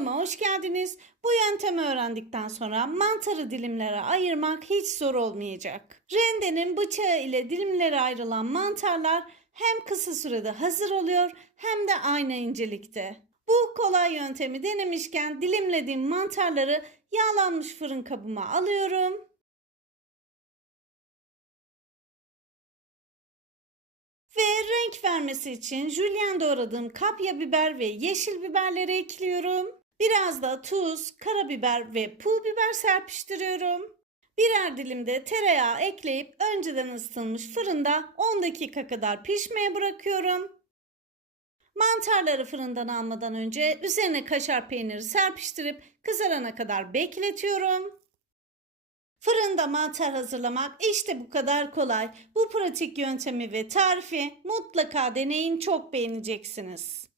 Kanalıma hoş geldiniz. Bu yöntemi öğrendikten sonra mantarı dilimlere ayırmak hiç zor olmayacak. Rendenin bıçağı ile dilimlere ayrılan mantarlar hem kısa sürede hazır oluyor hem de aynı incelikte. Bu kolay yöntemi denemişken dilimlediğim mantarları yağlanmış fırın kabıma alıyorum. Ve renk vermesi için jülyen doğradığım kapya biber ve yeşil biberleri ekliyorum. Biraz da tuz, karabiber ve pul biber serpiştiriyorum. Birer dilim de tereyağı ekleyip önceden ısıtılmış fırında 10 dakika kadar pişmeye bırakıyorum. Mantarları fırından almadan önce üzerine kaşar peyniri serpiştirip kızarana kadar bekletiyorum. Fırında mantar hazırlamak işte bu kadar kolay. Bu pratik yöntemi ve tarifi mutlaka deneyin çok beğeneceksiniz.